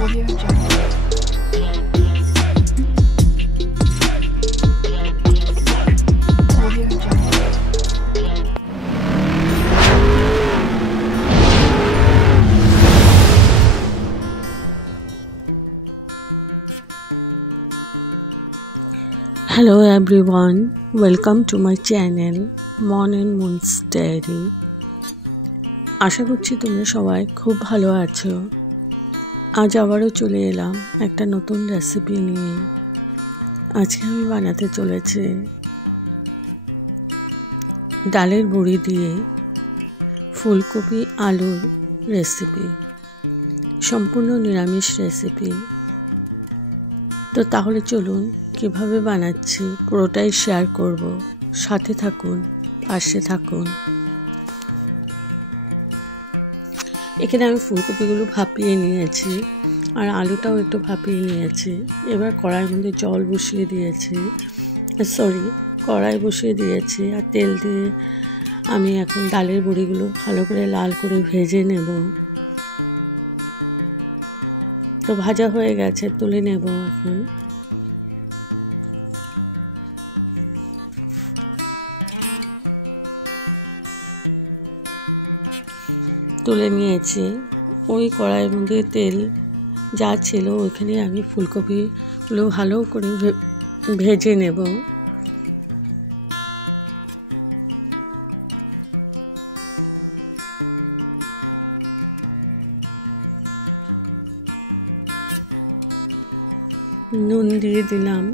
Audio Jungle. Audio Jungle. Hello everyone, welcome to my channel Mon and Moon's Diary. আশা করছি তোমরা সবাই খুব ভালো আছো। আজ আবারও চলে এলাম একটা নতুন রেসিপি নিয়ে। আজকে আমি বানাতে চলেছি ডালের বড়ি দিয়ে ফুলকপি আলুর রেসিপি, সম্পূর্ণ নিরামিষ রেসিপি। তো তাহলে চলুন কিভাবে বানাচ্ছি পুরোটাই শেয়ার করব, সাথে থাকুন, পাশে থাকুন। এখানে আমি ফুলকপিগুলো ভাপিয়ে নিয়েছি আর আলুটাও একটু ভাপিয়ে নিয়েছি। এবার কড়াইয়ের মধ্যে জল বসিয়ে দিয়েছি, কড়াই বসিয়ে দিয়েছি আর তেল দিয়ে আমি এখন ডালের বড়িগুলো ভালো করে লাল করে ভেজে নেব। তো ভাজা হয়ে গেছে, তুলে নেব এখন। তুলে নিয়েছি। ওই কড়াইয়ের মধ্যে তেল যা ছিল ওইখানে আমি ফুলকপিগুলো ভালো করে ভেজে নেব। নুন দিয়ে দিলাম,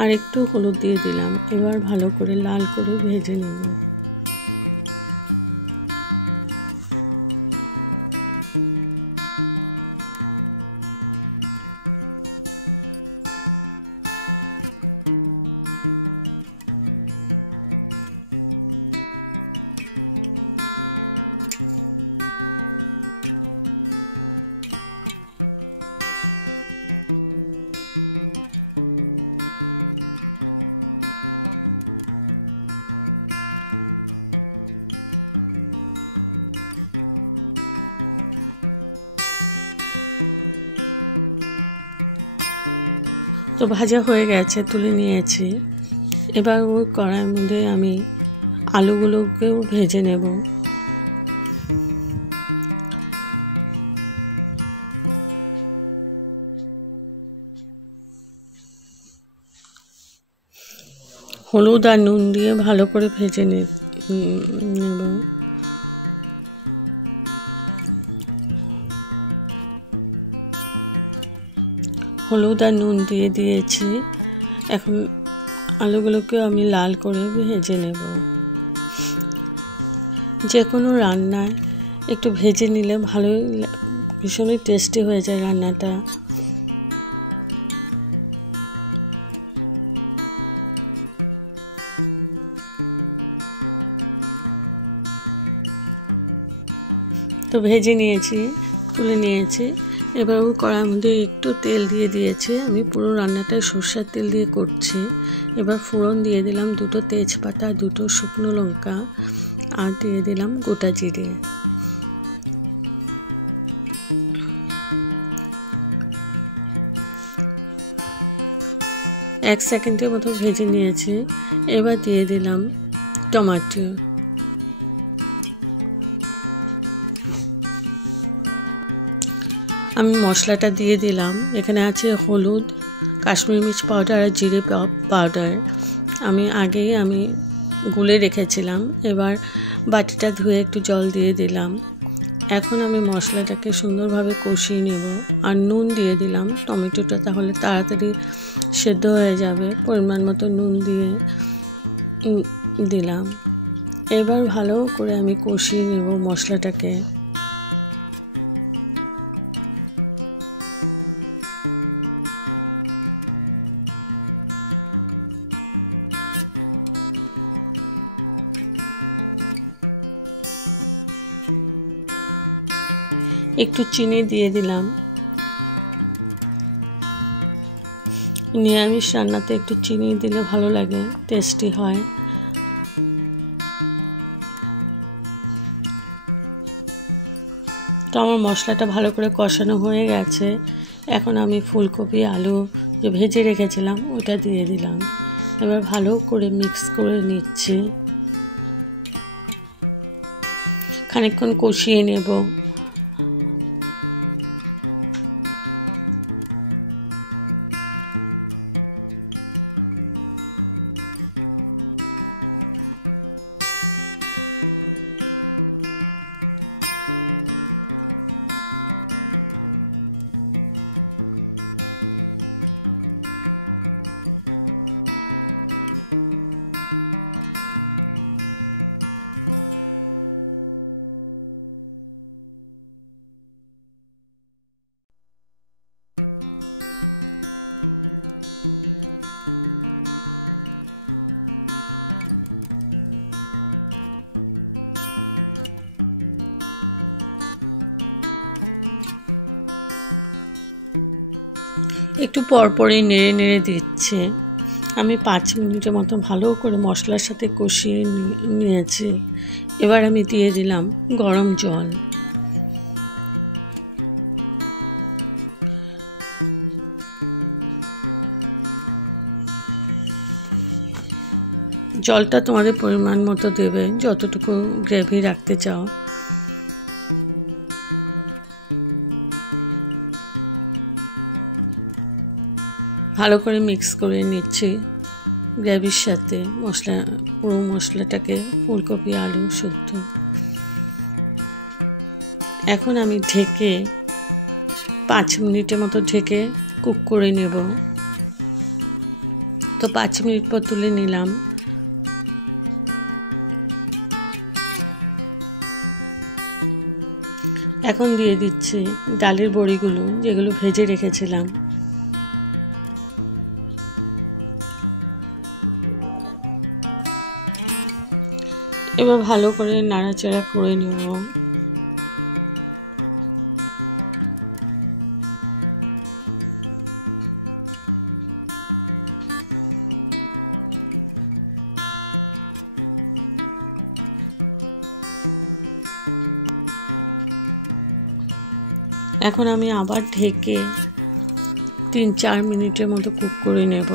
আর একটু হলুদ দিয়ে দিলাম। এবার ভালো করে লাল করে ভেজে নেব। তো ভাজা হয়ে গেছে, তুলে নিয়েছি। এবার ওই কড়াইয়ের মধ্যে আমি আলুগুলোকেও ভেজে নেব। হলুদ আর নুন দিয়ে ভালো করে ভেজে নেব। হলুদ আর নুন দিয়ে দিয়েছি। এখন আলুগুলোকে আমি লাল করে ভেজে নেব। যে কোনো রান্নায় একটু ভেজে নিলে ভালোই, ভীষণই টেস্টি হয়ে যায় রান্নাটা। তো ভেজে নিয়েছি, তুলে নিয়েছি। এবার ওই কড়াইয়ের মধ্যে একটু তেল দিয়ে দিয়েছি। আমি পুরো রান্নাটাই সরষের তেল দিয়ে করছি। এবার ফোড়ন দিয়ে দিলাম 2টো তেজপাতা, 2টো শুকনো লঙ্কা, আর দিয়ে দিলাম গোটা জিরে। এক সেকেন্ডের মতো ভেজে নিয়েছি। এবার দিয়ে দিলাম টমেটো। আমি মশলাটা দিয়ে দিলাম। এখানে আছে হলুদ, কাশ্মীরি মির্চ পাউডার আর জিরে পাউডার। আমি আগেই গুলে রেখেছিলাম। এবার বাটিটা ধুয়ে একটু জল দিয়ে দিলাম। এখন আমি মশলাটাকে সুন্দরভাবে কষিয়ে নেব। আর নুন দিয়ে দিলাম, টমেটোটা তাহলে তাড়াতাড়ি সেদ্ধ হয়ে যাবে। পরিমাণ মতো নুন দিয়ে দিলাম। এবার ভালো করে আমি কষিয়ে নেব মশলাটাকে। একটু চিনি দিয়ে দিলাম। নিরামিষ রান্নাতে একটু চিনি দিলে ভালো লাগে, টেস্টি হয়। তো আমার মশলাটা ভালো করে কষানো হয়ে গেছে। এখন আমি ফুলকপি আলু যে ভেজে রেখেছিলাম ওটা দিয়ে দিলাম। এবার ভালো করে মিক্স করে নিচ্ছি, খানিকক্ষণ কষিয়ে নেব। একটু পরপরই নেড়ে নেড়ে দিচ্ছে। আমি 5 মিনিটের মতো ভালো করে মশলার সাথে কষিয়ে নিয়েছি। এবার আমি দিয়ে দিলাম গরম জল। জলটা তোমাদের পরিমাণ মতো দেবে, যতটুকু গ্রেভি রাখতে চাও। ভালো করে মিক্স করে নিচ্ছি গ্রেভির সাথে পুরো মশলাটাকে, ফুলকপি আলু শুদ্ধ। এখন আমি ঢেকে 5 মিনিটের মতো ঢেকে কুক করে নেব। তো 5 মিনিট পর তুলে নিলাম। এখন দিয়ে দিচ্ছি ডালের বড়িগুলো, যেগুলো ভেজে রেখেছিলাম। এবার ভালো করে নাড়াচাড়া করে নেব। এখন আমি আবার ঢেকে 3-4 মিনিটের মতো কুক করে নেব,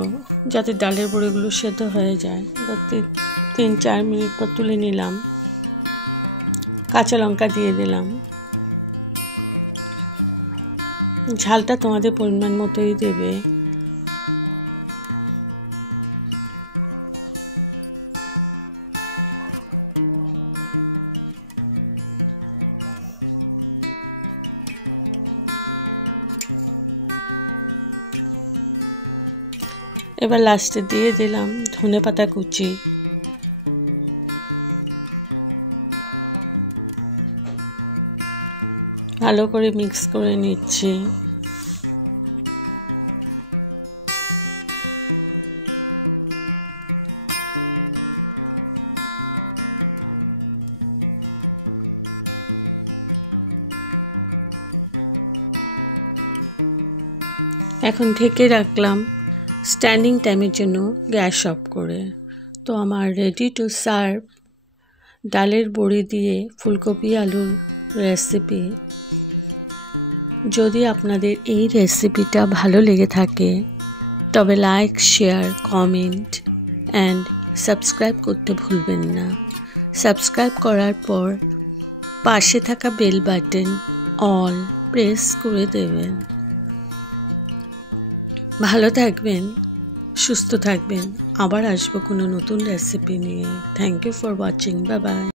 যাতে ডালের বড়িগুলো সেদ্ধ হয়ে যায়। 3-4 মিনিট পর তুলে নিলাম। কাঁচা লঙ্কা দিয়ে দিলাম। ঝালটা তোমাদের পরিমাণ মতোই দেবে। এবার লাস্টে দিয়ে দিলাম ধনেপাতা কুচি। ভালো করে মিক্স করে নিচ্ছি। এখন ঢেকে রাখলাম স্ট্যান্ডিং টাইমের জন্য, গ্যাস অফ করে। তো আমার রেডি টু সার্ভ ডালের বড়ি দিয়ে ফুলকপি আলুর রেসিপি। যদি আপনাদের এই রেসিপিটা ভালো লেগে থাকে তবে like, share, comment and subscribe করতে ভুলবেন না। সাবস্ক্রাইব করার পর পাশে থাকা বেল বাটন অল প্রেস করে দেবেন। ভালো থাকবেন, সুস্থ থাকবেন। আবার আসবো কোনো নতুন রেসিপি নিয়ে। Thank you for watching. Bye by.